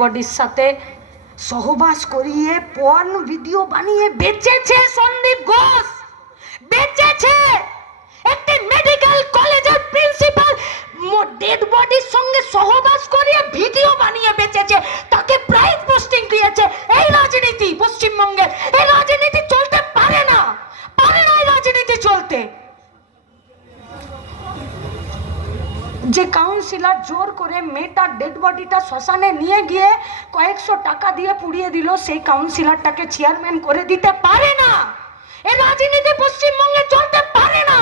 বডির সাথে সহবাস করিয়ে পর্ন ভিডিও বানিয়ে বেঁচেছে সন্দীপ ঘোষ। বেঁচেছে। একটি মেডিকেল কলেজের প্রিন্সিপাল ডেড বডির সঙ্গে সহবাস করিয়ে ভিডিও বানিয়ে বেচেছে তাকে প্রাইজ পোস্টিং দিয়েছে এই রাজনীতি পশ্চিমবঙ্গের এই রাজনীতি চলতে পারে না পারে না এই রাজনীতি চলতে যে কাউন্সিলার জোর করে মেয়েটার ডেড বডিটা শ্মশানে নিয়ে গিয়ে কয়েকশো টাকা দিয়ে পুড়িয়ে দিল, সেই কাউন্সিলারটাকে চেয়ারম্যান করে দিতে পারে না। এ রাজনীতি পশ্চিমবঙ্গে চলতে পারে না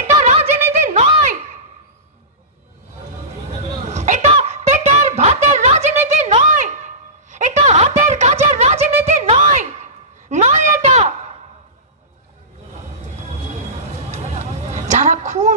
এটা রাজনীতি নয় এটা পেটের ভাতের রাজনীতি নয় এটা হাতের কাজের রাজনীতি নয় নয় এটা যারা খুন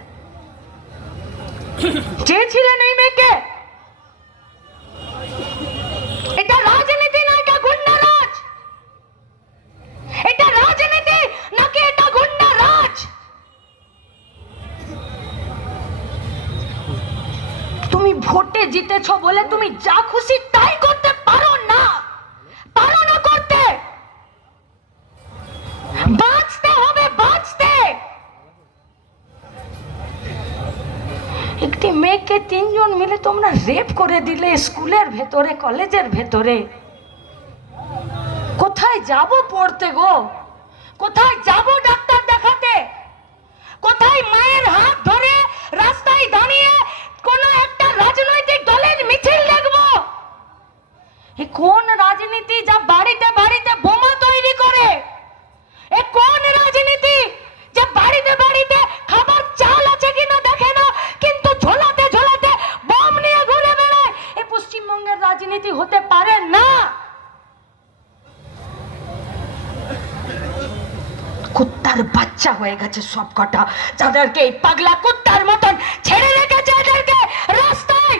চেয়েছিলেন এই মেয়েকে? এটা রাজনীতি না এটা গুন্ডারাজ। এটা রাজনীতি এটা তুমি ভোটে জিতেছ বলে তুমি যা খুশি তাই করতে পারো না পারো না করতে বাঁচতে হবে বাঁচতে একটি মেয়েকে তিনজন মিলে তোমরা রেপ করে দিলে স্কুলের ভেতরে, কলেজের ভেতরে। কোথায় যাব পড়তে গো? কোথায় যাব ডাক্তার দেখাতে? কোথায় মায়ের হাত কুত্তার বাচ্চা হয়ে গেছে সব কটা যাদেরকে এই পাগলা কুত্তার মতন ছেড়ে রেখেছে এদেরকে রাস্তায়।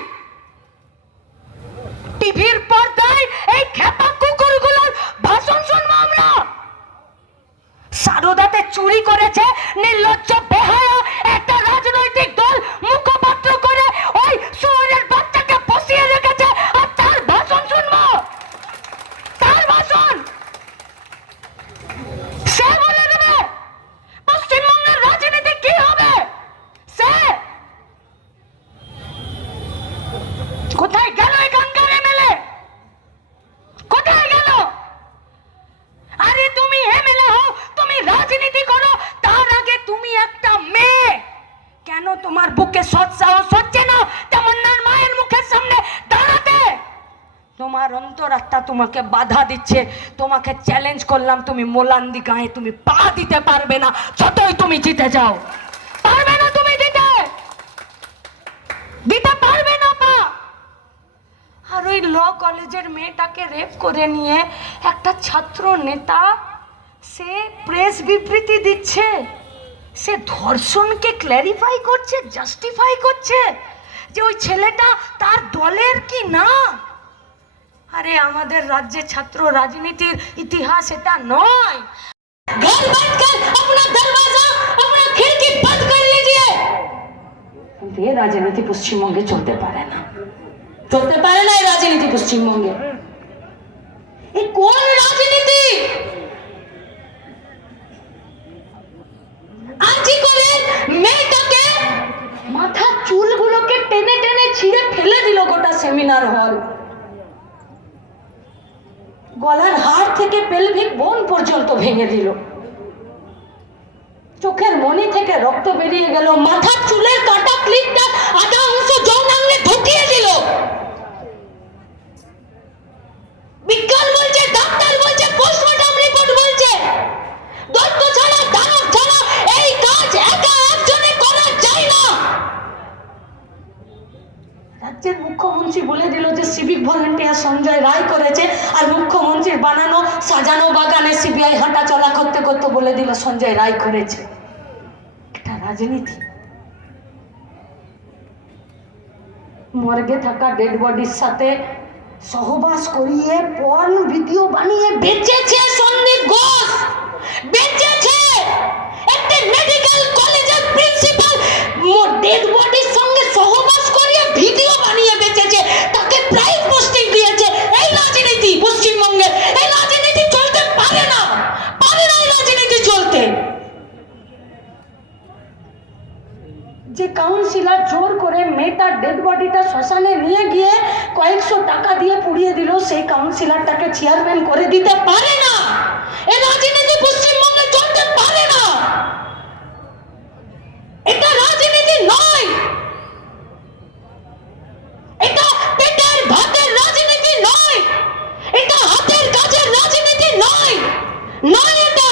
টিভির পর্দায় এই খেপা কুকুরগুলোর ভাষণ শুনব আমরা। সারদাতে চুরি করেছে, নির্লজ্জ বেহায়া একটা রাজনৈতিক দল মুখপাত্র করে ওই শহরের বাচ্চাকে বসিয়ে রেখেছে আর তার ভাষণ শুনব তার ভাষণ সে বলে দেবে পশ্চিমবঙ্গের রাজনীতি কি হবে সে কোথায় গেল এখানকার এমএলএ? কোথায় গেল? আরে তুমি এমএলএ হও, তুমি রাজনীতি করো, তার আগে তুমি একটা মেয়ে। কেন তোমার বুকে সৎ সাহস হচ্ছে না তেমন্নার মায়ের মুখের সামনে দাঁড়াতে? তোমার অন্তরাত্মা তোমাকে বাধা দিচ্ছে, তোমাকে চ্যালেঞ্জ করলাম, তুমি মোলান্দি গায়ে তুমি পা দিতে পারবে না, যতই তুমি জিতে যাও পারবে না তুমি দিতে দিতে পারবে না পা আর ওই ল কলেজের মেয়েটাকে রেপ করে নিয়ে একটা ছাত্র নেতা সে প্রেস বিবৃতি দিচ্ছে সে ধর্ষণকে ক্ল্যারিফাই করছে জাস্টিফাই করছে যে ওই ছেলেটা তার দলের কি না আরে আমাদের রাজ্যে ছাত্র রাজনীতির ইতিহাস এটা নয় घर बंद कर अपना दरवाजा अपना खिड़की बंद कर लीजिए কিন্তু এ রাজনীতি পশ্চিমবঙ্গে চলতে পারে না চলতে পারে না এই রাজনীতি পশ্চিমবঙ্গে। কোন রাজনীতি? আজই করে? মেয়েটাকে চুলগুলোকে টেনে টেনে ছিঁড়ে ফেলে দিল গোটা সেমিনার হল। গলার হাড় থেকে পেলভিক বোন পর্যন্ত ভেঙে দিল। চোখের মনি থেকে রক্ত বেরিয়ে গেল। মাথার চুলের কাটা ক্লিপটা আধা রাজ্যের মুখ্যমন্ত্রী বলে দিল যে সিভিক ভলেন্টিয়ার সঞ্জয় রায় করেছে, আর মুখ্যমন্ত্রীর বানানো, সাজানো বাগানে সিবিআই হাঁটা চলা করতে করতে বলে দিল সঞ্জয় রায় করেছে। এটা রাজনীতি। মর্গে থাকা ডেড বডির সাথে সহবাস করিয়ে পর্ন ভিডিও বানিয়ে বেঁচেছে সন্দীপ ঘোষ। বেঁচেছে! একটি মেডিকেল কলেজের প্রিন্সিপাল ডেড কাউন্সিলর জোর করে মেয়েটার ডেড বডিটা শ্মশানে নিয়ে গিয়ে কয়েকশো টাকা দিয়ে পুড়িয়ে দিল। সেই কাউন্সিলরটাকে চেয়ারম্যান করে দিতে পারে না। এ রাজনীতি পশ্চিমবঙ্গে চলতে পারে না। এটা রাজনীতি নয়। এটা পেটের ভাতের রাজনীতি নয়। এটা হাতের কাজের রাজনীতি নয়। নয় এটা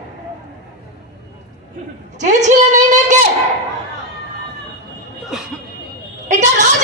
চেয়েছিলেন এই মেয়েকে? এটা রাজ